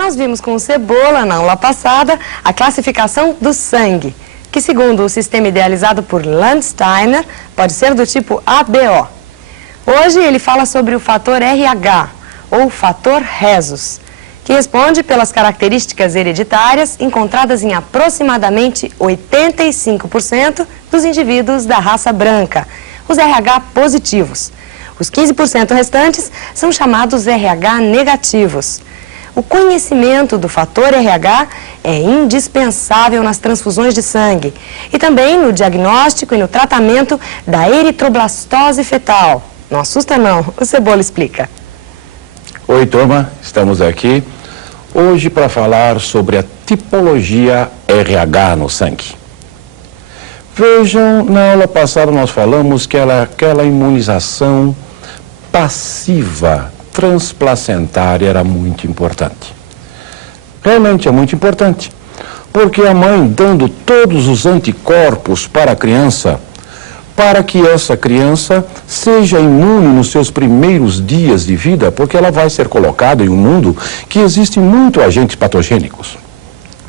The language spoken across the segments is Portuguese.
Nós vimos com o Cebola, na aula passada, a classificação do sangue, que segundo o sistema idealizado por Landsteiner, pode ser do tipo ABO. Hoje ele fala sobre o fator RH, ou fator Rhesus, que responde pelas características hereditárias encontradas em aproximadamente 85% dos indivíduos da raça branca, os RH positivos. Os 15% restantes são chamados RH negativos. O conhecimento do fator RH é indispensável nas transfusões de sangue e também no diagnóstico e no tratamento da eritroblastose fetal. Não assusta não, o Cebola explica. Oi, turma, estamos aqui hoje para falar sobre a tipologia RH no sangue. Vejam, na aula passada nós falamos que aquela imunização passiva transplacentária era muito importante. Realmente é muito importante, porque a mãe dando todos os anticorpos para a criança, para que essa criança seja imune nos seus primeiros dias de vida, porque ela vai ser colocada em um mundo que existe muito agentes patogênicos.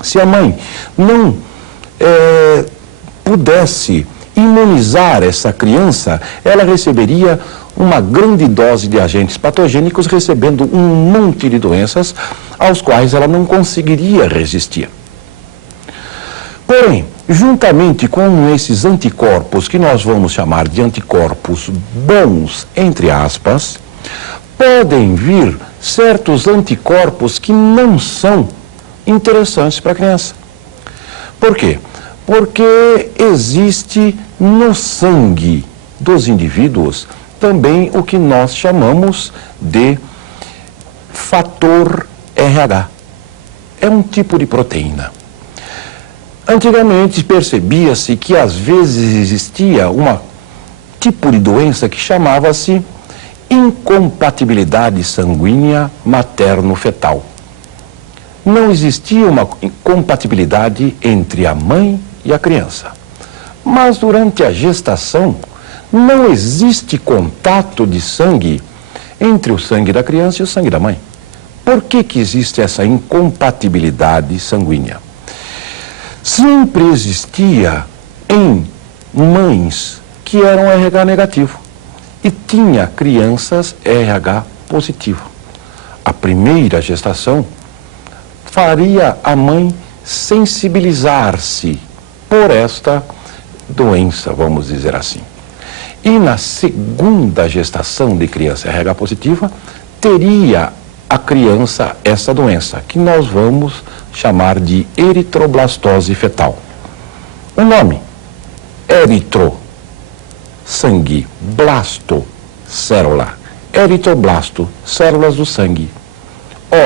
Se a mãe não pudesse imunizar essa criança, ela receberia uma grande dose de agentes patogênicos, recebendo um monte de doenças aos quais ela não conseguiria resistir. Porém, juntamente com esses anticorpos, que nós vamos chamar de anticorpos bons, entre aspas, podem vir certos anticorpos que não são interessantes para a criança. Por quê? Porque existe no sangue dos indivíduos também o que nós chamamos de fator RH. É um tipo de proteína. Antigamente percebia-se que às vezes existia um tipo de doença que chamava-se incompatibilidade sanguínea materno-fetal. Não existia uma incompatibilidade entre a mãe e a criança. Mas durante a gestação, não existe contato de sangue entre o sangue da criança e o sangue da mãe. Por que existe essa incompatibilidade sanguínea? Sempre existia em mães que eram RH negativo e tinha crianças RH positivo. A primeira gestação faria a mãe sensibilizar-se por esta doença, vamos dizer assim. E na segunda gestação de criança RH positiva, teria a criança essa doença, que nós vamos chamar de eritroblastose fetal. O nome, eritro, sangue, blasto, célula, eritroblasto, células do sangue.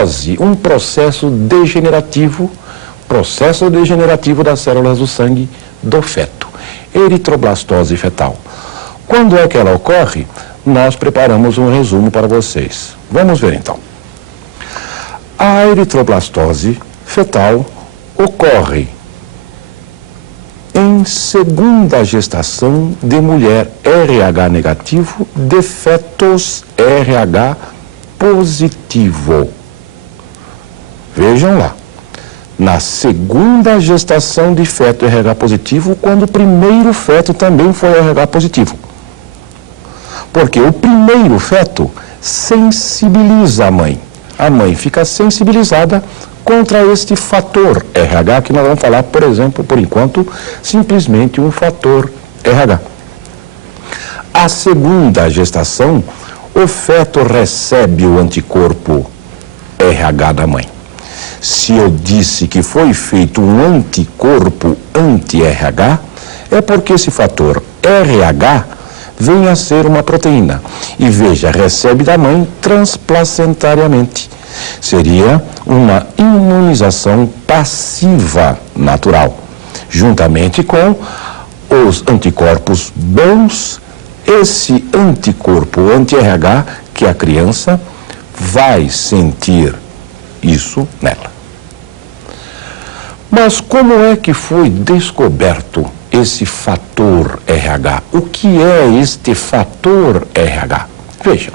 Ose, um processo degenerativo das células do sangue do feto. Eritroblastose fetal. Quando é que ela ocorre? Nós preparamos um resumo para vocês. Vamos ver então. A eritroblastose fetal ocorre em segunda gestação de mulher RH negativo, de fetos RH positivo. Vejam lá. Na segunda gestação de feto RH positivo, quando o primeiro feto também foi RH positivo. Porque o primeiro feto sensibiliza a mãe. A mãe fica sensibilizada contra este fator RH, que nós vamos falar, por exemplo, por enquanto, simplesmente um fator RH. A segunda gestação, o feto recebe o anticorpo RH da mãe. Se eu disse que foi feito um anticorpo anti-RH, é porque esse fator RH vem a ser uma proteína. E veja, recebe da mãe transplacentariamente. Seria uma imunização passiva natural, juntamente com os anticorpos bons, esse anticorpo anti-RH que a criança vai sentir isso nela. Mas como é que foi descoberto esse fator RH? O que é este fator RH? Vejam,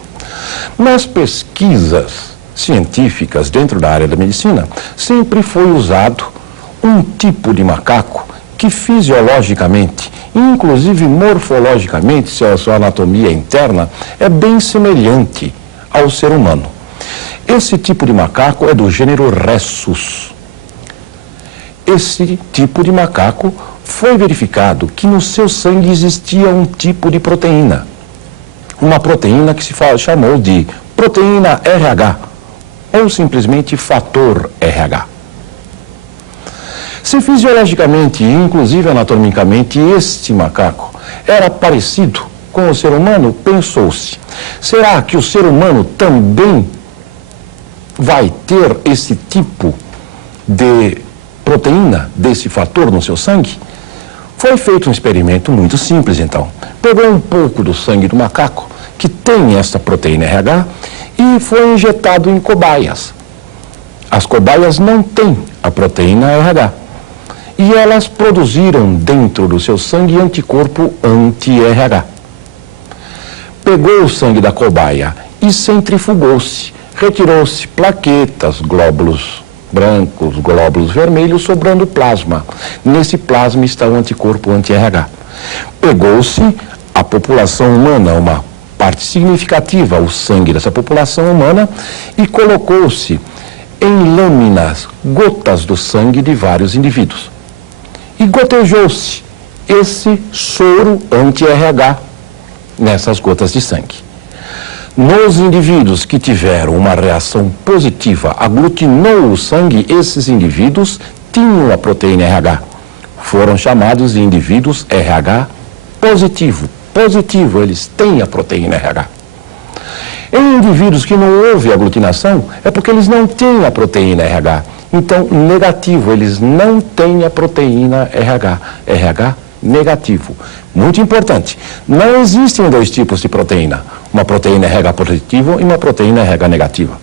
nas pesquisas científicas dentro da área da medicina, sempre foi usado um tipo de macaco que fisiologicamente, inclusive morfologicamente, se a sua anatomia interna, é bem semelhante ao ser humano. Esse tipo de macaco é do gênero Rhesus. Esse tipo de macaco foi verificado que no seu sangue existia um tipo de proteína. Uma proteína que se chamou de proteína RH, ou simplesmente fator RH. Se fisiologicamente e inclusive anatomicamente este macaco era parecido com o ser humano, pensou-se, será que o ser humano também vai ter esse tipo de proteína, desse fator no seu sangue? Foi feito um experimento muito simples, então. Pegou um pouco do sangue do macaco, que tem essa proteína RH, e foi injetado em cobaias. As cobaias não têm a proteína RH. E elas produziram dentro do seu sangue anticorpo anti-RH. Pegou o sangue da cobaia e centrifugou-se. Retirou-se plaquetas, glóbulos brancos, glóbulos vermelhos, sobrando plasma. Nesse plasma está o anticorpo anti-RH. Pegou-se a população humana, uma parte significativa, o sangue dessa população humana, e colocou-se em lâminas, gotas do sangue de vários indivíduos. E gotejou-se esse soro anti-RH nessas gotas de sangue. Nos indivíduos que tiveram uma reação positiva, aglutinou o sangue, esses indivíduos tinham a proteína RH. Foram chamados de indivíduos RH positivo. Positivo, eles têm a proteína RH. Em indivíduos que não houve aglutinação, é porque eles não têm a proteína RH. Então, negativo, eles não têm a proteína RH. RH negativo. Muito importante. Não existem dois tipos de proteína. Uma proteína RH positiva e uma proteína RH negativa.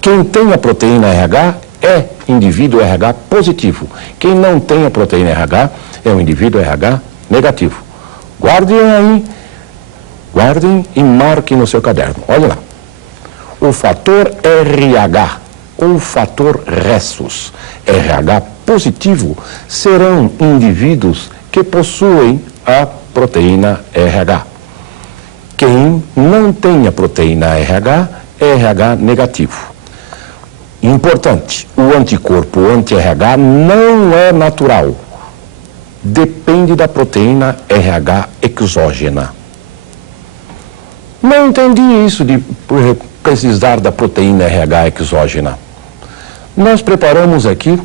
Quem tem a proteína RH é indivíduo RH positivo. Quem não tem a proteína RH é um indivíduo RH negativo. Guardem aí, guardem e marquem no seu caderno. Olha lá. O fator RH ou fator Rhesus, RH positivo, serão indivíduos que possuem a proteína RH. Quem não tem a proteína RH é RH negativo. Importante, o anticorpo anti-RH não é natural. Depende da proteína RH exógena. Não entendi isso de precisar da proteína RH exógena. Nós preparamos aqui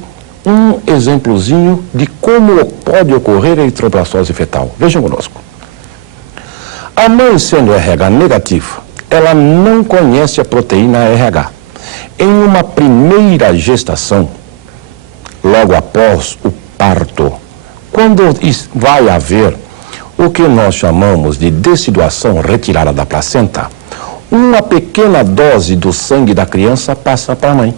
um exemplozinho de como pode ocorrer a eritroblastose fetal. Vejam conosco. A mãe, sendo RH negativa, ela não conhece a proteína RH. Em uma primeira gestação, logo após o parto, quando vai haver o que nós chamamos de deciduação, retirada da placenta, uma pequena dose do sangue da criança passa para a mãe.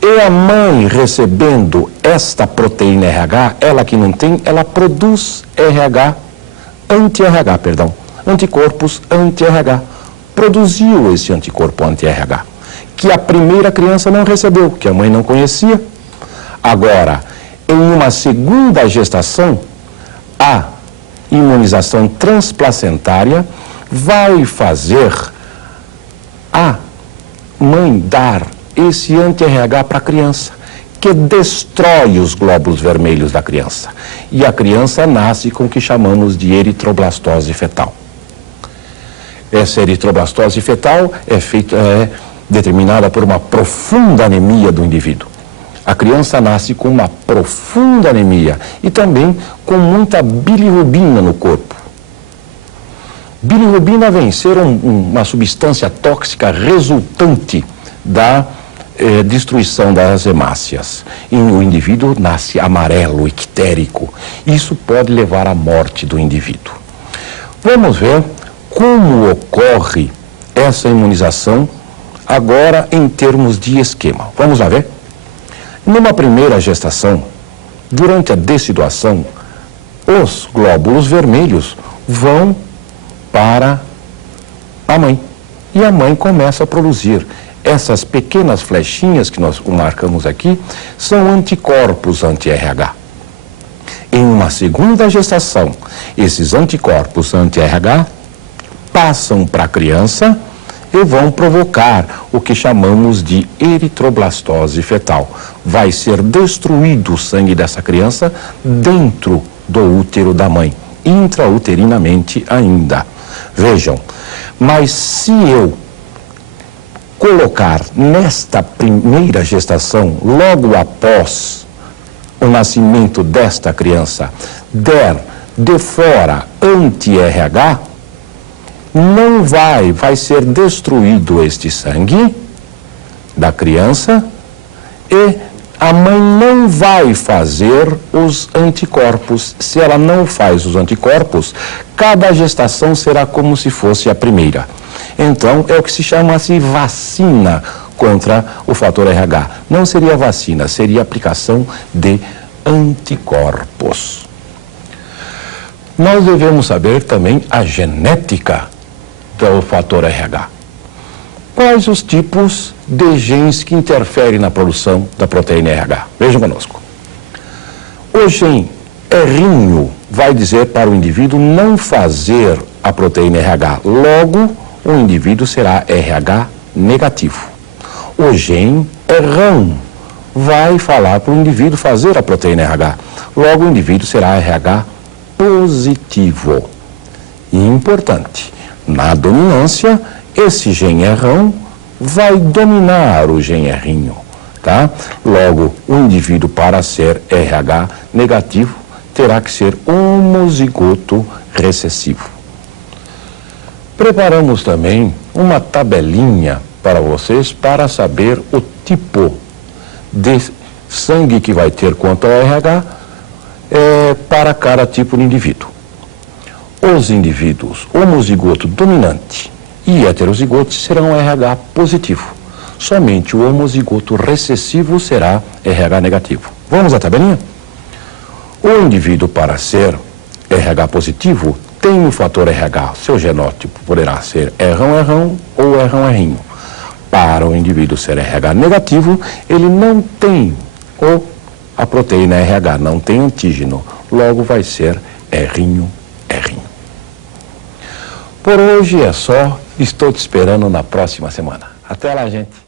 E a mãe, recebendo esta proteína RH, ela que não tem, ela produz anti-RH, anticorpos anti-RH. Produziu esse anticorpo anti-RH, que a primeira criança não recebeu, que a mãe não conhecia. Agora, em uma segunda gestação, a imunização transplacentária vai fazer a mãe dar esse anti-RH para a criança, que destrói os glóbulos vermelhos da criança. E a criança nasce com o que chamamos de eritroblastose fetal. Essa eritroblastose fetal é determinada por uma profunda anemia do indivíduo. A criança nasce com uma profunda anemia e também com muita bilirrubina no corpo. Bilirrubina vem ser uma substância tóxica resultante da destruição das hemácias. E o indivíduo nasce amarelo, ictérico. Isso pode levar à morte do indivíduo. Vamos ver como ocorre essa imunização agora em termos de esquema. Vamos lá ver? Numa primeira gestação, durante a deciduação, os glóbulos vermelhos vão para a mãe. E a mãe começa a produzir Essas pequenas flechinhas que nós marcamos aqui são anticorpos anti-RH. Em uma segunda gestação, esses anticorpos anti-RH passam para a criança e vão provocar o que chamamos de eritroblastose fetal. Vai ser destruído o sangue dessa criança dentro do útero da mãe, intrauterinamente ainda. Vejam, mas se eu colocar nesta primeira gestação, logo após o nascimento desta criança, der de fora anti-RH, não vai ser destruído este sangue da criança e a mãe não vai fazer os anticorpos. Se ela não faz os anticorpos, cada gestação será como se fosse a primeira. Então, é o que se chama-se vacina contra o fator RH. Não seria vacina, seria aplicação de anticorpos. Nós devemos saber também a genética do fator RH. Quais os tipos de genes que interferem na produção da proteína RH? Vejam conosco. O gene R vai dizer para o indivíduo não fazer a proteína RH. Logo, o indivíduo será RH negativo. O gene R vai falar para o indivíduo fazer a proteína RH. Logo, o indivíduo será RH positivo. E importante, na dominância, esse gene R vai dominar o gene R, tá? Logo, o indivíduo, para ser RH negativo, terá que ser homozigoto recessivo. Preparamos também uma tabelinha para vocês para saber o tipo de sangue que vai ter quanto ao RH para cada tipo de indivíduo. Os indivíduos homozigoto dominante e heterozigoto serão RH positivo. Somente o homozigoto recessivo será RH negativo. Vamos à tabelinha? O indivíduo, para ser RH positivo, tem o fator RH. Seu genótipo poderá ser R1 ou R1. Para o indivíduo ser RH negativo, ele não tem a proteína RH, não tem antígeno. Logo vai ser R. Por hoje é só. Estou te esperando na próxima semana. Até lá, gente.